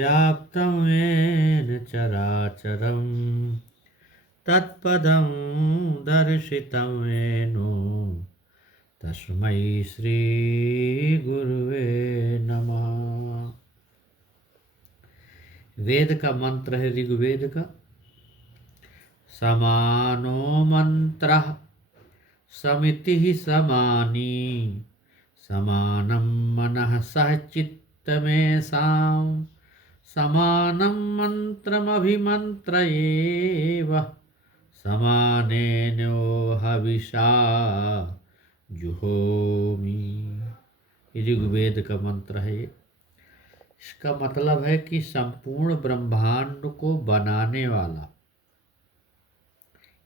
व्याप्तं येन चराचरं तत्पदं दर्शितं येन तस्मै श्रीगुरुवे नमः। वेद का मंत्र है ऋग्वेद का। समानो मंत्रः समितिः समानी समानं मनः सह चित्तमेषां समानं मंत्रमभिमन्त्र एव समानेनो हविषा जुहोमि। ऋग्वेद का मंत्र है ये। इसका मतलब है कि संपूर्ण ब्रह्मांड को बनाने वाला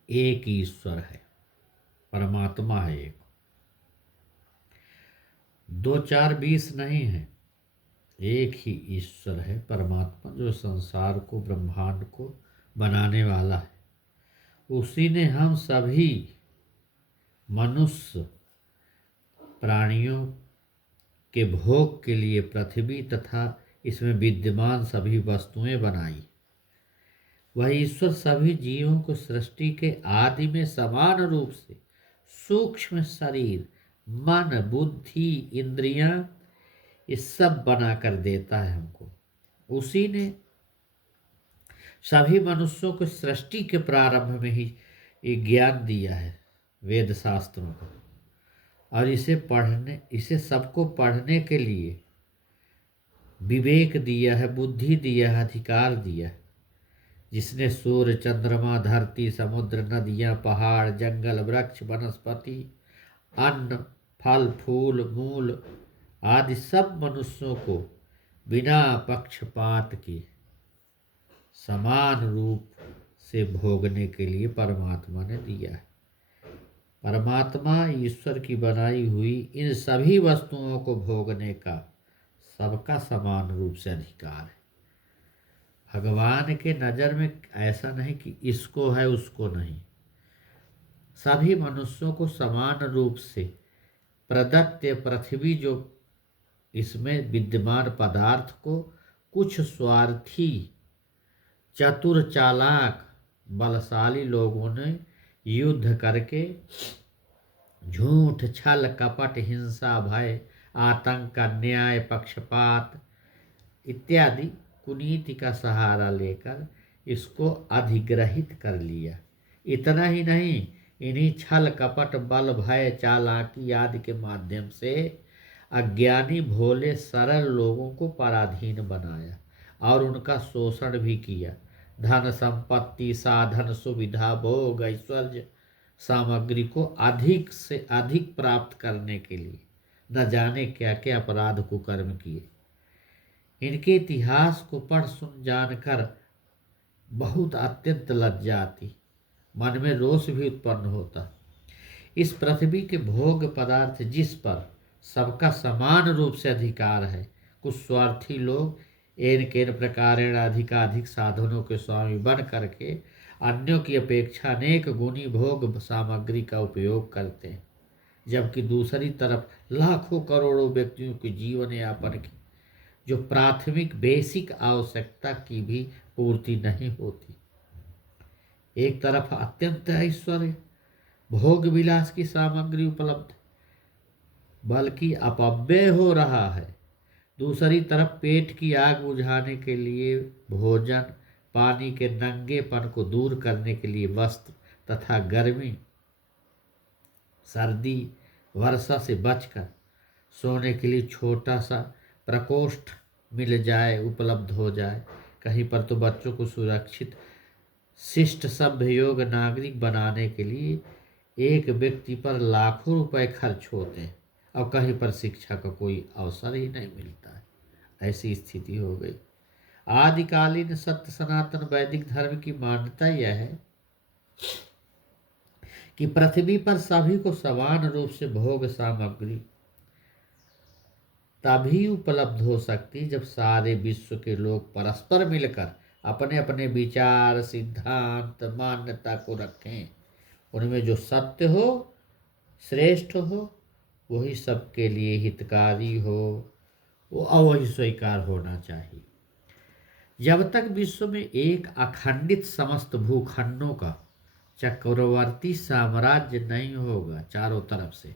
एक ईश्वर है, परमात्मा है एक। दो चार बीस नहीं है, एक ही ईश्वर है परमात्मा, जो संसार को ब्रह्मांड को बनाने वाला है। उसी ने हम सभी मनुष्य प्राणियों के भोग के लिए पृथ्वी तथा इसमें विद्यमान सभी वस्तुएं बनाई। वह ईश्वर सभी जीवों को सृष्टि के आदि में समान रूप से सूक्ष्म शरीर, मन, बुद्धि, इंद्रियां ये सब बना कर देता है हमको। उसी ने सभी मनुष्यों को सृष्टि के प्रारंभ में ही ये ज्ञान दिया है वेद शास्त्रों को, और इसे सबको पढ़ने के लिए विवेक दिया है, बुद्धि दिया है, अधिकार दिया है। जिसने सूर्य, चंद्रमा, धरती, समुद्र, नदियां, पहाड़, जंगल, वृक्ष, वनस्पति, अन्न, फल, फूल, मूल आदि सब मनुष्यों को बिना पक्षपात के समान रूप से भोगने के लिए परमात्मा ने दिया है। परमात्मा ईश्वर की बनाई हुई इन सभी वस्तुओं को भोगने का सबका समान रूप से अधिकार है। भगवान के नज़र में ऐसा नहीं कि इसको है उसको नहीं, सभी मनुष्यों को समान रूप से प्रदत्त पृथ्वी जो इसमें विद्यमान पदार्थ को कुछ स्वार्थी, चतुर, चालाक, बलशाली लोगों ने युद्ध करके झूठ, छल, कपट, हिंसा, भय, आतंक, अन्याय, पक्षपात इत्यादि कुनीति का सहारा लेकर इसको अधिग्रहित कर लिया। इतना ही नहीं, इन्हीं छल, कपट, बल, भय, चालाकी आदि के माध्यम से अज्ञानी, भोले, सरल लोगों को पराधीन बनाया और उनका शोषण भी किया। धन, संपत्ति, साधन, सुविधा, भोग, ऐश्वर्य सामग्री को अधिक से अधिक प्राप्त करने के लिए न जाने क्या क्या अपराध कुकर्म किए। इनके इतिहास को पढ़ सुन जानकर बहुत अत्यंत लज्जा आती, मन में रोष भी उत्पन्न होता। इस पृथ्वी के भोग पदार्थ जिस पर सबका समान रूप से अधिकार है, कुछ स्वार्थी लोग एन केन प्रकारेण अधिकाधिक साधनों के स्वामी बन करके अन्यों की अपेक्षा अनेक गुनी भोग सामग्री का उपयोग करते हैं, जबकि दूसरी तरफ लाखों करोड़ों व्यक्तियों के जीवन यापन की जो प्राथमिक बेसिक आवश्यकता की भी पूर्ति नहीं होती। एक तरफ अत्यंत ऐश्वर्य, भोग विलास की सामग्री उपलब्ध बल्कि अपव्यय हो रहा है, दूसरी तरफ पेट की आग बुझाने के लिए भोजन, पानी के नंगेपन को दूर करने के लिए वस्त्र तथा गर्मी, सर्दी, वर्षा से बचकर सोने के लिए छोटा सा प्रकोष्ठ मिल जाए, उपलब्ध हो जाए। कहीं पर तो बच्चों को सुरक्षित, शिष्ट, सभ्य, योग्य नागरिक बनाने के लिए एक व्यक्ति पर लाखों रुपए खर्च होते हैं और कहीं पर शिक्षा का कोई अवसर ही नहीं मिलता है। ऐसी स्थिति हो गई। आदिकालीन सत्य सनातन वैदिक धर्म की मान्यता यह है कि पृथ्वी पर सभी को समान रूप से भोग सामग्री तभी उपलब्ध हो सकती जब सारे विश्व के लोग परस्पर मिलकर अपने अपने विचार, सिद्धांत, मान्यता को रखें। उनमें जो सत्य हो, श्रेष्ठ हो, वही सबके लिए हितकारी हो, वो अवश्य स्वीकार होना चाहिए। जब तक विश्व में एक अखंडित समस्त भूखंडों का चक्रवर्ती साम्राज्य नहीं होगा चारों तरफ से,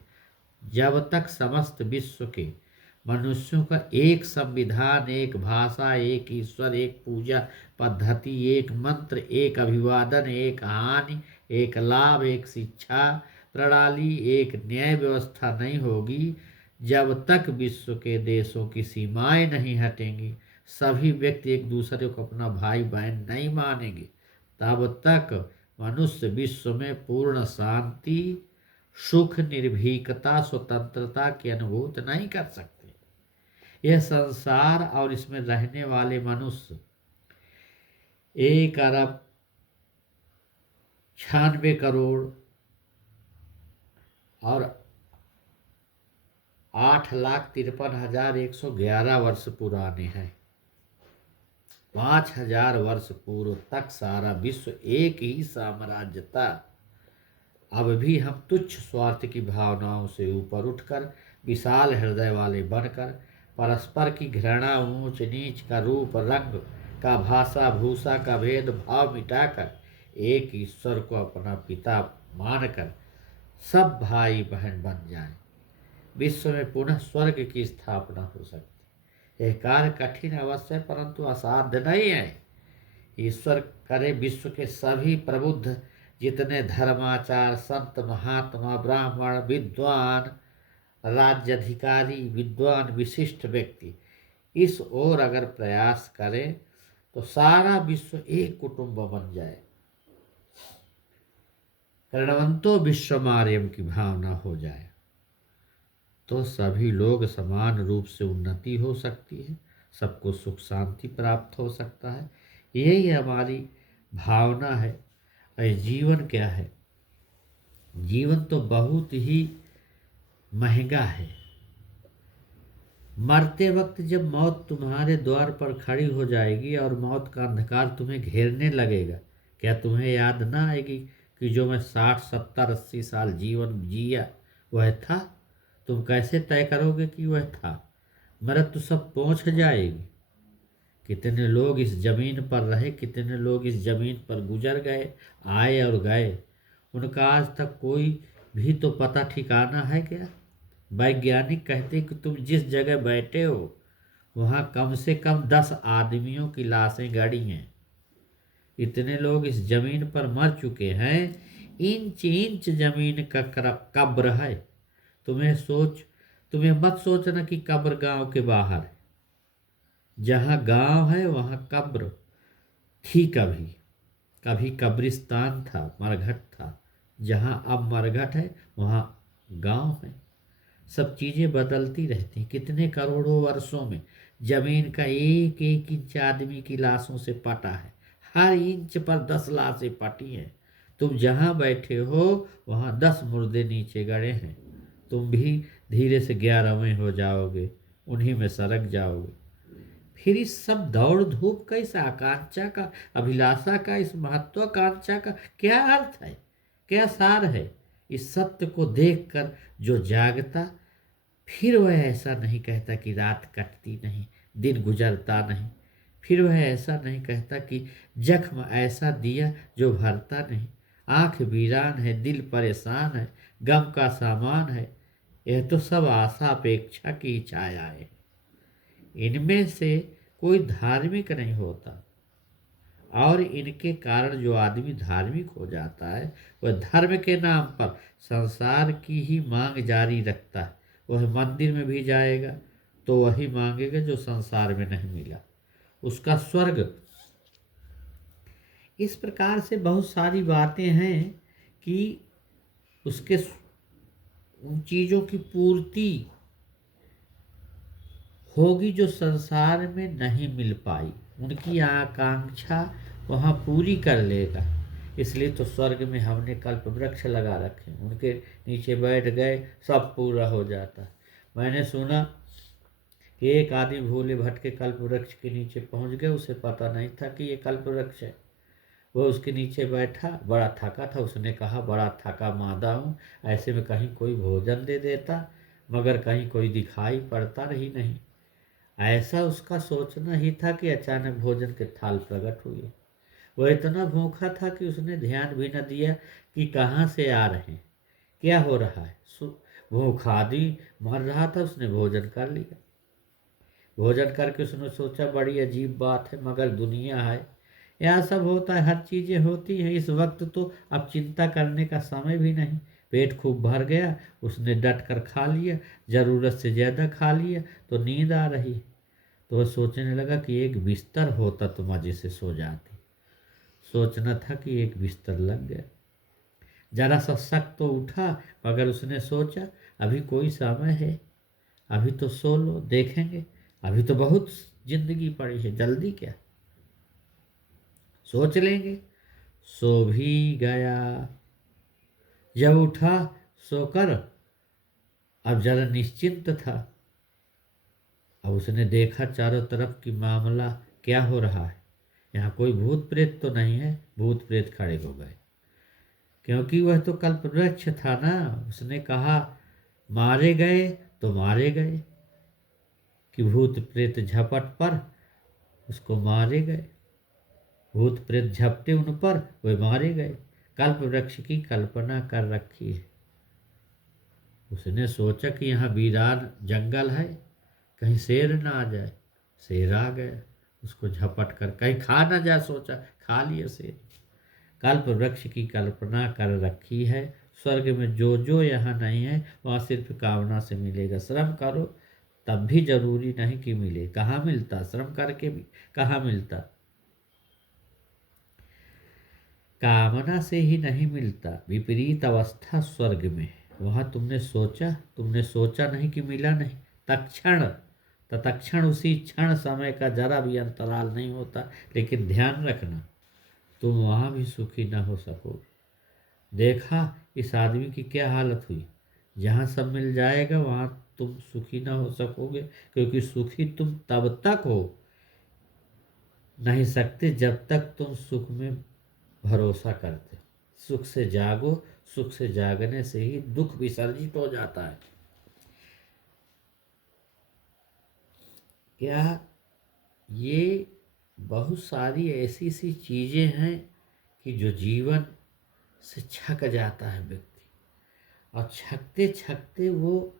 जब तक समस्त विश्व के मनुष्यों का एक संविधान, एक भाषा, एक ईश्वर, एक पूजा पद्धति, एक मंत्र, एक अभिवादन, एक हानि, एक लाभ, एक शिक्षा प्रणाली, एक न्याय व्यवस्था नहीं होगी, जब तक विश्व के देशों की सीमाएं नहीं हटेंगी, सभी व्यक्ति एक दूसरे को अपना भाई बहन नहीं मानेंगे, तब तक मनुष्य विश्व में पूर्ण शांति, सुख, निर्भीकता, स्वतंत्रता की अनुभूति नहीं कर सकते। यह संसार और इसमें रहने वाले मनुष्य 1 अरब 96 करोड़ और 8,53,111 वर्ष पुराने हैं। 5,000 वर्ष पूर्व तक सारा विश्व एक ही साम्राज्य था। अब भी हम तुच्छ स्वार्थ की भावनाओं से ऊपर उठकर, विशाल हृदय वाले बनकर, परस्पर की घृणा, ऊंच नीच का, रूप रंग का, भाषा भूषा का भेदभाव मिटाकर एक ईश्वर को अपना पिता मानकर सब भाई बहन बन जाएं, विश्व में पुनः स्वर्ग की स्थापना हो सकती। यह कार्य कठिन अवश्य है, परंतु असाध्य नहीं है। ईश्वर करे विश्व के सभी प्रबुद्ध जितने धर्माचार, संत, महात्मा, ब्राह्मण, विद्वान, राज्याधिकारी, विद्वान, विशिष्ट व्यक्ति इस ओर अगर प्रयास करें तो सारा विश्व एक कुटुंब बन जाए, कर्णवंतो विश्वमार्यम की भावना हो जाए, तो सभी लोग समान रूप से उन्नति हो सकती है, सबको सुख शांति प्राप्त हो सकता है। यही हमारी भावना है। और जीवन क्या है? जीवन तो बहुत ही महंगा है। मरते वक्त जब मौत तुम्हारे द्वार पर खड़ी हो जाएगी और मौत का अंधकार तुम्हें घेरने लगेगा, क्या तुम्हें याद ना आएगी कि जो मैं 60, 70, 80 साल जीवन जिया वह था? तुम कैसे तय करोगे कि वह था? मृत्यु सब पहुंच जाएगी। कितने लोग इस जमीन पर रहे, कितने लोग इस जमीन पर गुजर गए, आए और गए, उनका आज तक कोई भी तो पता ठिकाना है क्या? वैज्ञानिक कहते हैं कि तुम जिस जगह बैठे हो वहाँ कम से कम 10 आदमियों की लाशें गड़ी हैं। इतने लोग इस जमीन पर मर चुके हैं, इंच इंच जमीन का कब्र है। तुम्हें मत सोचना कि कब्र गांव के बाहर है। जहाँ गांव है वहाँ कब्र थी, कभी कभी कब्रिस्तान था, मरघट था। जहाँ अब मरघट है वहाँ गांव है। सब चीज़ें बदलती रहती हैं। कितने करोड़ों वर्षों में जमीन का एक एक इंच आदमी की लाशों से पटा है। हर इंच पर 10 लाशें पटी हैं। तुम जहाँ बैठे हो वहाँ 10 मुर्दे नीचे गड़े हैं। तुम भी धीरे से 11वें हो जाओगे, उन्हीं में सरक जाओगे। फिर इस सब दौड़ धूप का, इस आकांक्षा का, अभिलाषा का, इस महत्वाकांक्षा का क्या अर्थ है, क्या सार है? इस सत्य को देखकर जो जागता, फिर वह ऐसा नहीं कहता कि रात कटती नहीं, दिन गुजरता नहीं। फिर वह ऐसा नहीं कहता कि जख्म ऐसा दिया जो भरता नहीं। आंख वीरान है, दिल परेशान है, गम का सामान है। यह तो सब आशा अपेक्षा की छाया है। इनमें से कोई धार्मिक नहीं होता, और इनके कारण जो आदमी धार्मिक हो जाता है वह धर्म के नाम पर संसार की ही मांग जारी रखता है। वह मंदिर में भी जाएगा तो वही मांगेगा जो संसार में नहीं मिला, उसका स्वर्ग। इस प्रकार से बहुत सारी बातें हैं कि उसके उन चीज़ों की पूर्ति होगी जो संसार में नहीं मिल पाई। उनकी आकांक्षा वहाँ पूरी कर लेगा। इसलिए तो स्वर्ग में हमने कल्प वृक्ष लगा रखे, उनके नीचे बैठ गए, सब पूरा हो जाता। मैंने सुना कि एक आदमी भूले भटके कल्प वृक्ष के नीचे पहुँच गए, उसे पता नहीं था कि ये कल्प वृक्ष है। वह उसके नीचे बैठा, बड़ा थका था। उसने कहा, बड़ा थका मादा हूँ, ऐसे में कहीं कोई भोजन दे देता, मगर कहीं कोई दिखाई पड़ता ही नहीं। ऐसा उसका सोचना ही था कि अचानक भोजन के थाल प्रकट हुए। वह इतना भूखा था कि उसने ध्यान भी न दिया कि कहाँ से आ रहे हैं, क्या हो रहा है। भूख आदि मर रहा था, उसने भोजन कर लिया। भोजन करके उसने सोचा बड़ी अजीब बात है, मगर दुनिया है, यहाँ सब होता है, हर चीज़ें होती हैं। इस वक्त तो अब चिंता करने का समय भी नहीं। पेट खूब भर गया, उसने डट कर खा लिया। ज़रूरत से ज़्यादा खा लिया तो नींद आ रही है। तो वह सोचने लगा कि एक बिस्तर होता तो मज़े से सो जाती। सोचना था कि एक बिस्तर लग गया। जरा सा शक तो उठा, मगर उसने सोचा अभी कोई समय है, अभी तो सो लो, देखेंगे, अभी तो बहुत जिंदगी पड़ी है, जल्दी क्या, सोच लेंगे। सो भी गया। जब उठा सोकर, अब जरा निश्चिंत था। अब उसने देखा चारों तरफ कि मामला क्या हो रहा है। यहाँ कोई भूत प्रेत तो नहीं है। भूत प्रेत खड़े हो गए, क्योंकि वह तो कल्पवृक्ष था ना। उसने कहा मारे गए तो मारे गए, कि भूत प्रेत झपट पर उसको मारे गए। भूत प्रेत झपटे उन पर, वे मारे गए। कल्प वृक्ष की कल्पना कर रखी है। उसने सोचा कि यहाँ वीरान जंगल है, कहीं शेर ना आ जाए। शेर आ गया, उसको झपट कर कहीं खा ना जाए, सोचा खा लिया शेर। कल्प वृक्ष की कल्पना कर रखी है। स्वर्ग में जो जो यहाँ नहीं है, वहाँ सिर्फ कामना से मिलेगा। श्रम करो तब भी जरूरी नहीं कि मिले। कहाँ मिलता, श्रम करके भी कहाँ मिलता, कामना से ही नहीं मिलता। विपरीत अवस्था स्वर्ग में है। वहाँ तुमने सोचा नहीं कि मिला नहीं। तत्क्षण तत्क्षण उसी क्षण समय का जरा भी अंतराल नहीं होता। लेकिन ध्यान रखना, तुम वहाँ भी सुखी न हो सकोगे। देखा इस आदमी की क्या हालत हुई। जहाँ सब मिल जाएगा वहाँ तुम सुखी ना हो सकोगे, क्योंकि सुखी तुम तब तक हो नहीं सकते जब तक तुम सुख में भरोसा करते हो। सुख से जागो, सुख से जागने से ही दुख विसर्जित हो जाता है। क्या ये बहुत सारी ऐसी सी चीजें हैं कि जो जीवन से छक जाता है व्यक्ति, और छकते छकते वो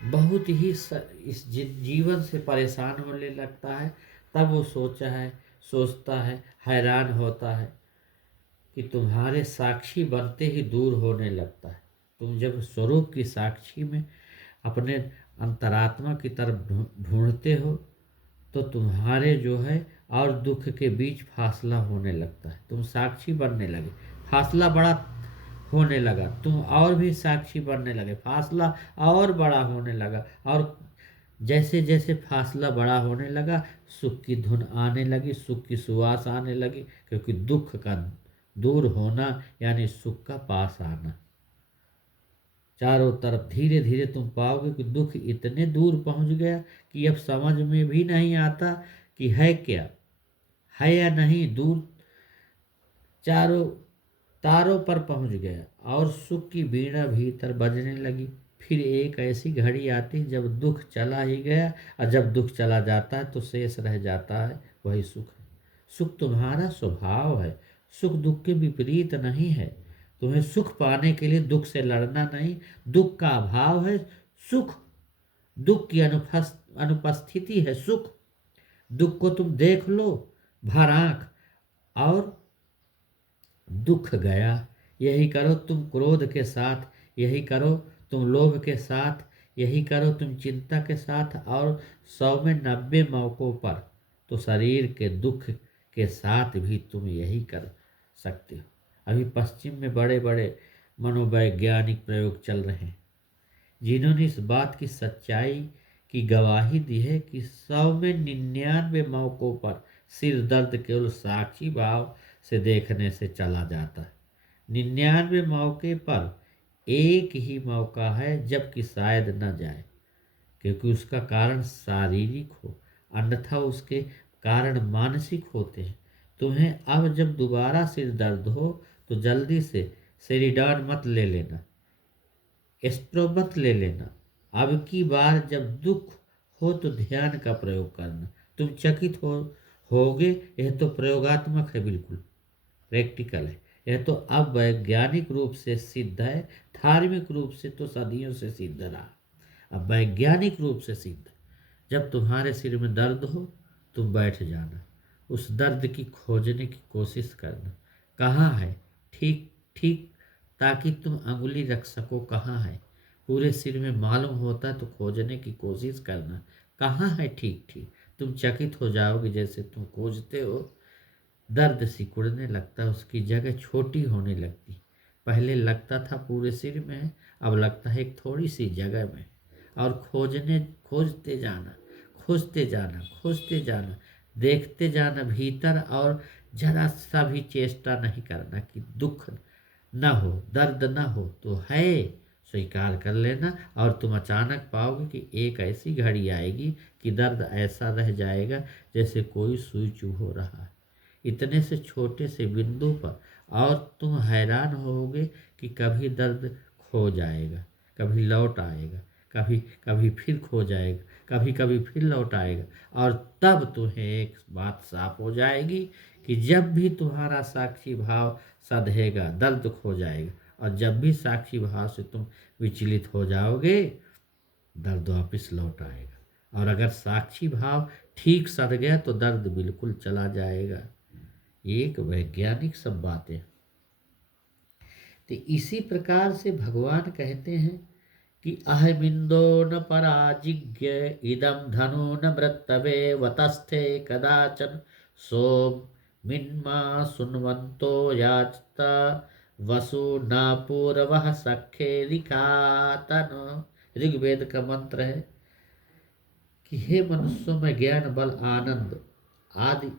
बहुत ही इस जीवन से परेशान होने लगता है। तब वो सोचता है, हैरान होता है कि तुम्हारे साक्षी बनते ही दूर होने लगता है। तुम जब स्वरूप की साक्षी में अपने अंतरात्मा की तरफ ढूंढते हो, तो तुम्हारे जो है और दुख के बीच फासला होने लगता है। तुम साक्षी बनने लगे, फासला बड़ा होने लगा। तुम और भी साक्षी बनने लगे, फासला और बड़ा होने लगा। और जैसे जैसे फासला बड़ा होने लगा, सुख की धुन आने लगी, सुख की सुवास आने लगी। क्योंकि दुख का दूर होना यानी सुख का पास आना। चारों तरफ धीरे धीरे तुम पाओगे कि दुख इतने दूर पहुंच गया कि अब समझ में भी नहीं आता कि है क्या, है या नहीं। दूर चारों तारों पर पहुंच गया, और सुख की वीणा भीतर बजने लगी। फिर एक ऐसी घड़ी आती जब दुख चला ही गया, और जब दुख चला जाता है तो शेष रह जाता है वही सुख है। सुख तुम्हारा स्वभाव है। सुख दुख के विपरीत नहीं है। तुम्हें सुख पाने के लिए दुख से लड़ना नहीं, दुख का अभाव है सुख। दुख की अनुपस्थिति है सुख। दुख को तुम देख लो भर आंख, और दुख गया। यही करो तुम क्रोध के साथ, यही करो तुम लोभ के साथ, यही करो तुम चिंता के साथ, और 100 में 90 मौकों पर तो शरीर के दुख के साथ भी तुम यही कर सकते हो। अभी पश्चिम में बड़े बड़े मनोवैज्ञानिक प्रयोग चल रहे हैं, जिन्होंने इस बात की सच्चाई की गवाही दी है कि 100 में 99 मौकों पर सिर दर्द केवल साक्षी भाव से देखने से चला जाता है। 99 मौके पर एक ही मौका है जबकि शायद न जाए, क्योंकि उसका कारण शारीरिक हो, अन्यथा उसके कारण मानसिक होते हैं। तुम्हें अब जब दोबारा सिर दर्द हो तो जल्दी से सेरिडान मत ले लेना, एस्ट्रो मत ले लेना। अब की बार जब दुख हो तो ध्यान का प्रयोग करना। तुम चकित होगे। यह तो प्रयोगात्मक है, बिल्कुल प्रैक्टिकल है। यह तो अब वैज्ञानिक रूप से सिद्ध है। धार्मिक रूप से तो सदियों से सिद्ध रहा, अब वैज्ञानिक रूप से सिद्ध। जब तुम्हारे सिर में दर्द हो, तुम बैठ जाना, उस दर्द की खोजने की कोशिश करना। कहाँ है? ठीक ठीक, ताकि तुम अंगुली रख सको कहाँ है। पूरे सिर में मालूम होता है तो खोजने की कोशिश करना, कहाँ है ठीक ठीक। तुम चकित हो जाओगे, जैसे तुम खोजते हो दर्द सिकुड़ने लगता है, उसकी जगह छोटी होने लगती। पहले लगता था पूरे सिर में है, अब लगता है एक थोड़ी सी जगह में। और खोजते जाना, खोजते जाना, खोजते जाना, देखते जाना भीतर। और जरा सा भी चेष्टा नहीं करना कि दुख न हो, दर्द न हो तो है, स्वीकार कर लेना। और तुम अचानक पाओगे कि एक ऐसी घड़ी आएगी कि दर्द ऐसा रह जाएगा जैसे कोई सुई चुभ हो रहा है, इतने से छोटे से बिंदु पर। और तुम हैरान होगे कि कभी दर्द खो जाएगा, कभी लौट आएगा, कभी कभी फिर खो जाएगा, कभी कभी फिर लौट आएगा। और तब तुम्हें एक बात साफ हो जाएगी कि जब भी तुम्हारा साक्षी भाव सधेगा, दर्द खो जाएगा। और जब भी साक्षी भाव से तुम विचलित हो जाओगे, दर्द वापिस लौट आएगा। और अगर साक्षी भाव ठीक सध गया तो दर्द बिल्कुल चला जाएगा। एक वैज्ञानिक सब बातें। तो इसी प्रकार से भगवान कहते हैं कि अहमिंदो न पराजिज्ञ इदम धनु न मृतवे वतस्थे कदाचन सोम मिन्मा सुन्वंतो याचता वसु न पूर्वः सखे लिखातन। ऋग्वेद का मंत्र है कि हे मनुष्यों में ज्ञान बल आनंद आदि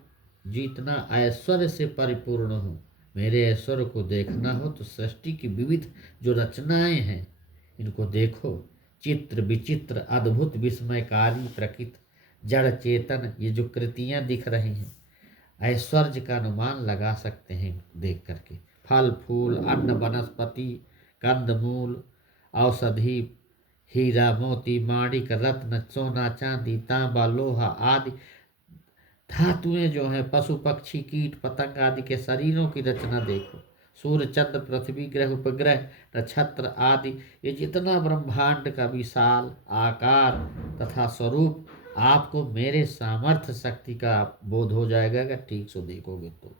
जितना ऐश्वर्य से परिपूर्ण हूँ। मेरे ऐश्वर्य को देखना हो तो सृष्टि की विविध जो रचनाएं हैं इनको देखो। चित्र विचित्र अद्भुत विस्मयकारी प्रकृति जड़ चेतन ये जो कृतियां दिख रही हैं, ऐश्वर्य का अनुमान लगा सकते हैं देख करके। फल फूल अन्न वनस्पति कंदमूल औषधि हीरा मोती माणिक रत्न सोना चांदी तांबा लोहा आदि धातुएं जो हैं, पशु पक्षी कीट पतंग आदि के शरीरों की रचना देखो। सूर्य चंद्र पृथ्वी ग्रह उपग्रह नक्षत्र आदि ये जितना ब्रह्मांड का विशाल आकार तथा स्वरूप आपको मेरे सामर्थ्य शक्ति का बोध हो जाएगा अगर ठीक से देखोगे तो।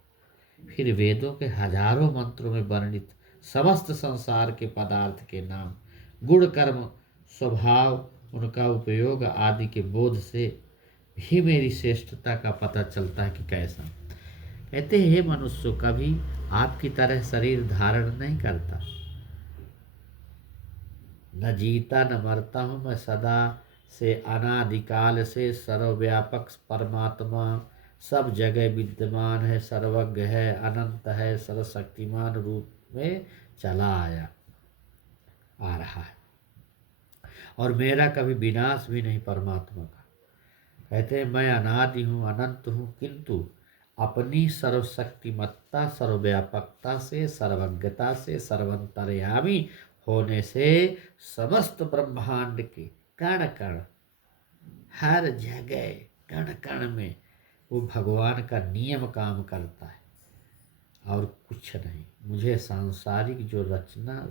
फिर वेदों के हजारों मंत्रों में वर्णित समस्त संसार के पदार्थ के नाम गुण कर्म स्वभाव उनका उपयोग आदि के बोध से ही मेरी श्रेष्ठता का पता चलता है कि कैसा। कहते हैं हे मनुष्य, कभी आपकी तरह शरीर धारण नहीं करता, न जीता न मरता हूँ मैं, सदा से अनादिकाल से सर्वव्यापक परमात्मा सब जगह विद्यमान है, सर्वज्ञ है, अनंत है, सर्वशक्तिमान रूप में चला आ रहा है। और मेरा कभी विनाश भी नहीं परमात्मा का। कहते हैं मैं अनादि हूँ अनंत हूँ, किंतु अपनी सर्वशक्तिमत्ता सर्वव्यापकता से सर्वज्ञता से सर्वंतर्यामी होने से समस्त ब्रह्मांड के कण कण हर जगह कण कण में वो भगवान का नियम काम करता है और कुछ नहीं। मुझे सांसारिक जो रचना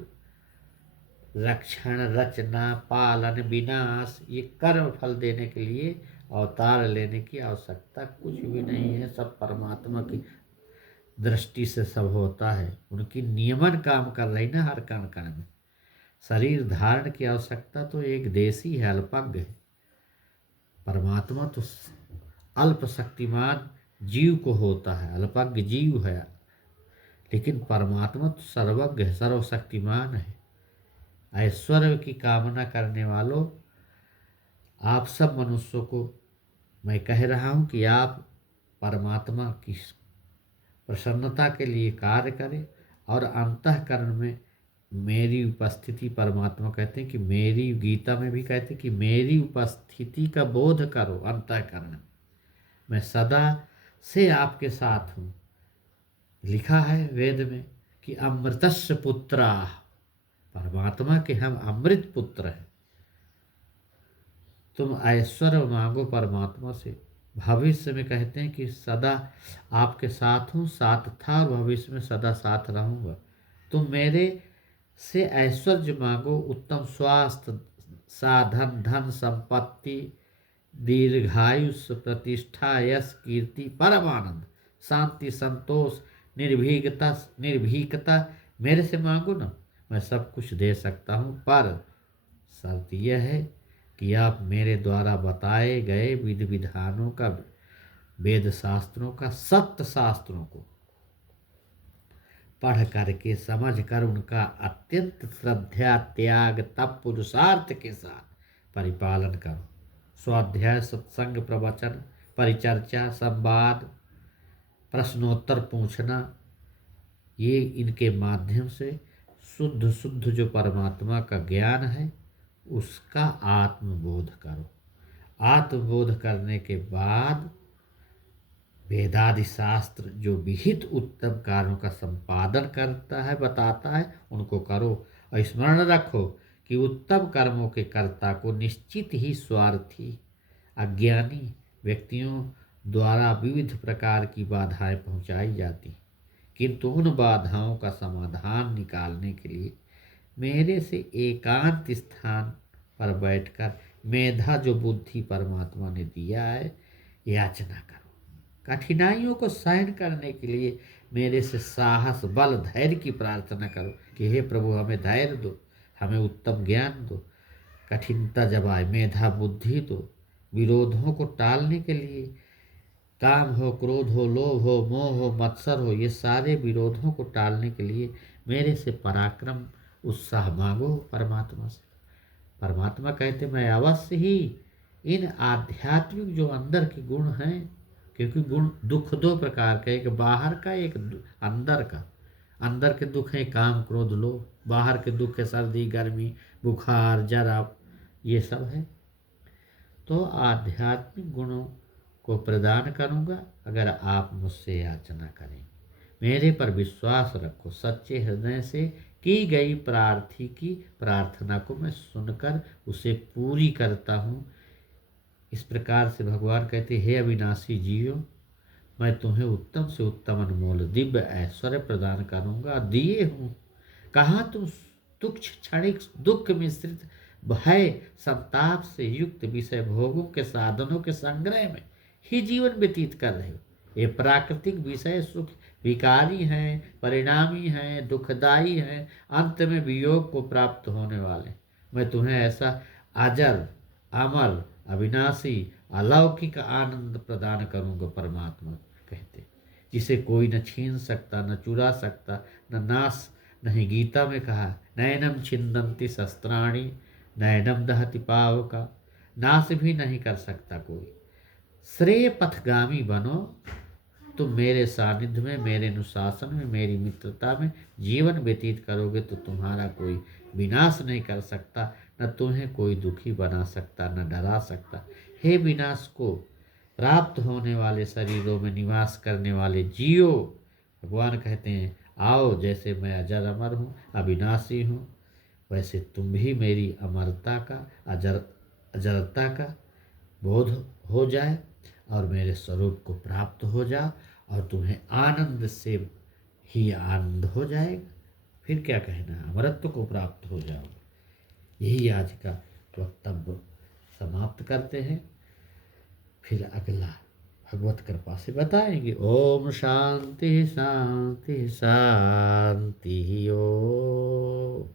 रक्षण रचना पालन विनाश ये कर्म फल देने के लिए अवतार लेने की आवश्यकता कुछ भी नहीं है। सब परमात्मा की दृष्टि से सब होता है, उनकी नियमन काम कर रही ना हर कण कण में। शरीर धारण की आवश्यकता तो एक देशी है, अल्पज्ञ है। परमात्मा तो अल्प शक्तिमान जीव को होता है, अल्पज्ञ जीव है, लेकिन परमात्मा तो सर्वज्ञ है, सर्वशक्तिमान है। ऐश्वर्य की कामना करने वालों, आप सब मनुष्यों को मैं कह रहा हूँ कि आप परमात्मा की प्रसन्नता के लिए कार्य करें और अंतःकरण में मेरी उपस्थिति, परमात्मा कहते हैं कि मेरी, गीता में भी कहते हैं कि मेरी उपस्थिति का बोध करो अंतःकरण। मैं सदा से आपके साथ हूँ। लिखा है वेद में कि अमृतस्य पुत्राः, परमात्मा के हम अमृत पुत्र हैं। तुम ऐश्वर्य मांगो परमात्मा से। भविष्य में कहते हैं कि सदा आपके साथ हूँ, साथ था और भविष्य में सदा साथ रहूँगा। तुम मेरे से ऐश्वर्य मांगो, उत्तम स्वास्थ्य, साधन, धन संपत्ति, दीर्घायुष, प्रतिष्ठा, यश, कीर्ति, परम आनंद, शांति, संतोष, निर्भीकता मेरे से मांगो ना, मैं सब कुछ दे सकता हूँ। पर शर्त यह है कि आप मेरे द्वारा बताए गए विधि विधानों का, वेद शास्त्रों का, सत्य शास्त्रों को पढ़ करके समझ कर उनका अत्यंत श्रद्धा, त्याग, तप, पुरुषार्थ के साथ परिपालन करो। स्वाध्याय, सत्संग, प्रवचन, परिचर्चा, संवाद, प्रश्नोत्तर पूछना, ये इनके माध्यम से शुद्ध शुद्ध जो परमात्मा का ज्ञान है उसका आत्मबोध करो। आत्मबोध करने के बाद वेदादि शास्त्र जो विहित उत्तम कार्यों का संपादन करता है, बताता है, उनको करो। और स्मरण रखो कि उत्तम कर्मों के कर्ता को निश्चित ही स्वार्थी, अज्ञानी व्यक्तियों द्वारा विविध प्रकार की बाधाएं पहुंचाई जाती, किंतु उन बाधाओं का समाधान निकालने के लिए मेरे से एकांत स्थान पर बैठकर मेधा जो बुद्धि परमात्मा ने दिया है याचना करो। कठिनाइयों को सहन करने के लिए मेरे से साहस, बल, धैर्य की प्रार्थना करो कि हे प्रभु हमें धैर्य दो, हमें उत्तम ज्ञान दो। कठिनता जब आए मेधा बुद्धि दो। विरोधों को टालने के लिए, काम हो, क्रोध हो, लोभ हो, मोह हो, मत्सर हो, ये सारे विरोधों को टालने के लिए मेरे से पराक्रम, उत्साह मांगो परमात्मा से। परमात्मा कहते मैं अवश्य ही इन आध्यात्मिक जो अंदर के गुण हैं, क्योंकि गुण दुख दो प्रकार का, एक बाहर का, एक अंदर का। अंदर के दुख हैं काम, क्रोध, लोभ, बाहर के दुख है सर्दी, गर्मी, बुखार, जरा, ये सब है। तो आध्यात्मिक गुणों को प्रदान करूँगा अगर आप मुझसे याचना करें। मेरे पर विश्वास रखो, सच्चे हृदय से की गई प्रार्थी की प्रार्थना को मैं सुनकर उसे पूरी करता हूँ। इस प्रकार से भगवान कहते हे अविनाशी जीवो, मैं तुम्हें उत्तम से उत्तम अनमोल दिव्य ऐश्वर्य प्रदान करूँगा, दिए हूँ। कहाँ तुम तुच्छ क्षणिक दुख मिश्रित भय संताप से युक्त विषय भोगों के साधनों के संग्रह में ही जीवन व्यतीत कर रहे हो। ये प्राकृतिक विषय सुख विकारी हैं, परिणामी हैं, दुखदायी हैं, अंत में वियोग को प्राप्त होने वाले। मैं तुम्हें ऐसा अजर, अमर, अविनाशी, अलौकिक आनंद प्रदान करूंगा परमात्मा कहते, जिसे कोई न छीन सकता, न चुरा सकता, न नाश। नहीं, गीता में कहा नैनम छिन्दन्ति शस्त्राणि नैनम दहति पावका, नाश भी नहीं कर सकता कोई। श्रेय पथगामी बनो, तुम मेरे सानिध्य में, मेरे अनुशासन में, मेरी मित्रता में जीवन व्यतीत करोगे तो तुम्हारा कोई विनाश नहीं कर सकता, न तुम्हें कोई दुखी बना सकता, न डरा सकता। हे विनाश को प्राप्त होने वाले शरीरों में निवास करने वाले जियो, भगवान कहते हैं आओ, जैसे मैं अजर अमर हूँ, अविनाशी हूँ, वैसे तुम भी मेरी अमरता का, अजरता का बोध हो जाए और मेरे स्वरूप को प्राप्त हो जाओ, और तुम्हें आनंद से ही आनंद हो जाएगा। फिर क्या कहना, अमरत्व को प्राप्त हो जाओ। यही आज का वक्तव्य समाप्त करते हैं, फिर अगला भगवत कृपा से बताएंगे। ओम शांति शांति शांति। ओम।